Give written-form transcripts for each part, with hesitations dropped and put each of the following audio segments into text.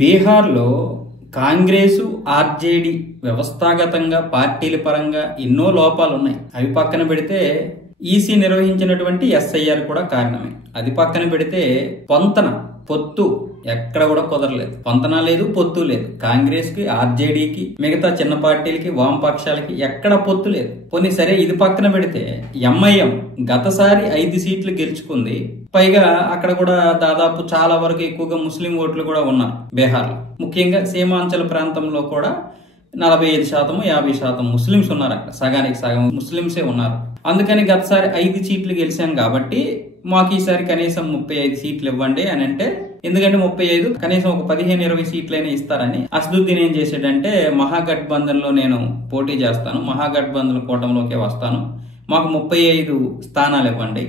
బీహార్లో కాంగ్రెసు, ఆర్జేడీ వ్యవస్థాగతంగా పార్టీల పరంగా ఎన్నో లోపాలు ఉన్నాయి. అవి పక్కన పెడితే ఈసీ నిర్వహించినటువంటి ఎస్ఐఆర్ కూడా కారణమే. అది పక్కన పెడితే పొత్తు ఎక్కడ కూడా కుదరలేదు. పొంతన లేదు, పొత్తు లేదు. కాంగ్రెస్ కి, ఆర్జేడీకి, మిగతా చిన్న పార్టీలకి, వామపక్షాలకి ఎక్కడ పొత్తు లేదు. పోనీ సరే, ఇది పక్కన పెడితే ఎంఐఎం గతసారి 5 సీట్లు గెలుచుకుంది. పైగా అక్కడ కూడా దాదాపు చాలా వరకు ఎక్కువగా ముస్లిం ఓట్లు కూడా ఉన్నారు బీహార్లో. ముఖ్యంగా సీమాంచల్ ప్రాంతంలో కూడా 45%, 50% ముస్లింస్ ఉన్నారు. అక్కడ సగానికి సగం ముస్లింసే ఉన్నారు. అందుకని గతసారి 5 సీట్లు గెలిచాం కాబట్టి మాకు ఈసారి కనీసం 35 సీట్లు ఇవ్వండి అని అంటే, ఎందుకంటే 35 కనీసం ఒక 15-20 సీట్లైనా ఇస్తారని అసదుద్దీన్ ఏం చేశాడంటే, మహాగఠబంధన్ లో నేను పోటీ చేస్తాను, మహాగఠబంధన్ కూటమిలోకే వస్తాను, మాకు 35 స్థానాలు ఇవ్వండి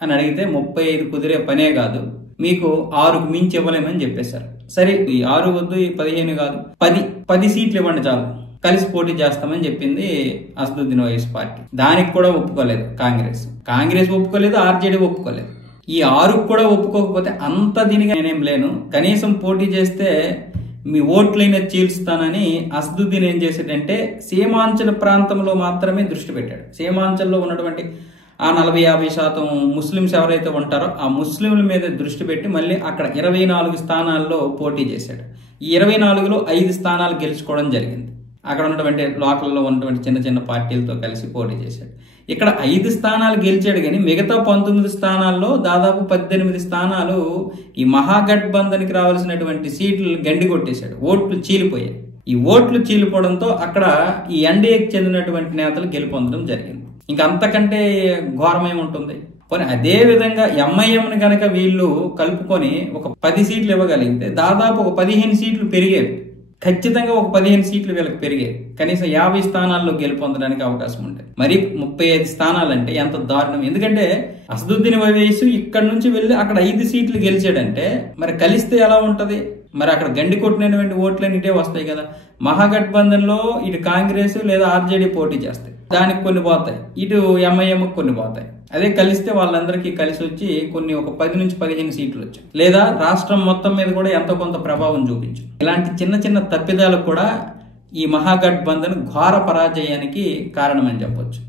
అని అడిగితే 35 కుదిరే పనే కాదు, మీకు 6కు మించి ఇవ్వలేమని చెప్పేశారు. సరే, ఈ 6 వద్దు, ఈ 15 కాదు, 10 సీట్లు ఇవ్వండి చాలు, కలిసి పోటీ చేస్తామని చెప్పింది అసదుద్దీన్ ఓవైసీ పార్టీ. దానికి కూడా ఒప్పుకోలేదు కాంగ్రెస్ ఒప్పుకోలేదు, ఆర్జేడీ ఒప్పుకోలేదు. ఈ 6కు కూడా ఒప్పుకోకపోతే అంత దీనిగా నేనేం లేను, కనీసం పోటీ చేస్తే మీ ఓట్లైనా చీల్స్తానని అసదుద్దీన్ ఏం చేశాడంటే, సీమాంచల్ ప్రాంతంలో మాత్రమే దృష్టి పెట్టాడు. సీమాంచల్లో ఉన్నటువంటి ఆ 40-50% ముస్లింస్ ఎవరైతే ఉంటారో ఆ ముస్లింల మీద దృష్టి పెట్టి మళ్ళీ అక్కడ 24 స్థానాల్లో పోటీ చేశాడు. ఈ 24లో 5 స్థానాలు గెలుచుకోవడం జరిగింది. అక్కడ ఉన్నటువంటి లోకల్లో ఉన్నటువంటి చిన్న చిన్న పార్టీలతో కలిసి పోటీ చేశాడు. ఇక్కడ 5 స్థానాలు గెలిచాడు, కానీ మిగతా 19 స్థానాల్లో దాదాపు 18 స్థానాలు ఈ మహాగఠబంధన్కి రావాల్సినటువంటి సీట్లు గండి కొట్టేశాడు. ఓట్లు చీలిపోయాయి. ఈ ఓట్లు చీలిపోవడంతో అక్కడ ఈ ఎన్డీఏకి చెందినటువంటి నేతలు గెలుపొందడం జరిగింది. ఇంకా అంతకంటే ఘోరమేమి ఉంటుంది. పోనీ అదే విధంగా ఎంఐఎంని కనుక వీళ్ళు కలుపుకొని ఒక 10 సీట్లు ఇవ్వగలిగితే దాదాపు ఒక 15 సీట్లు పెరిగేవి. ఖచ్చితంగా ఒక 15 సీట్లు వీళ్ళకి పెరిగాయి. కనీసం 50 స్థానాల్లో గెలుపొందడానికి అవకాశం ఉంటుంది. మరి 35 స్థానాలు అంటే ఎంత దారుణం. ఎందుకంటే అసదుద్దీన్ ఓవైసీ ఇక్కడ నుంచి వెళ్ళి అక్కడ 5 సీట్లు గెలిచాడంటే మరి కలిస్తే ఎలా ఉంటది? మరి అక్కడ గండి కొట్టినటువంటి ఓట్లన్నీ ఇటే వస్తాయి కదా. మహాగఠబంధన్ లో ఇటు కాంగ్రెస్ లేదా ఆర్జేడీ పోటీ చేస్తాయి, దానికి కొన్ని పోతాయి, ఇటు ఎంఐఎం కొన్ని పోతాయి. అదే కలిస్తే వాళ్ళందరికీ కలిసి వచ్చి కొన్ని ఒక 10-15 సీట్లు వచ్చాయి, లేదా రాష్ట్రం మొత్తం మీద కూడా ఎంతో కొంత ప్రభావం చూపించు. ఇలాంటి చిన్న చిన్న తప్పిదాలు కూడా ఈ మహాగఠబంధన్ ఘోర పరాజయానికి కారణమని చెప్పొచ్చు.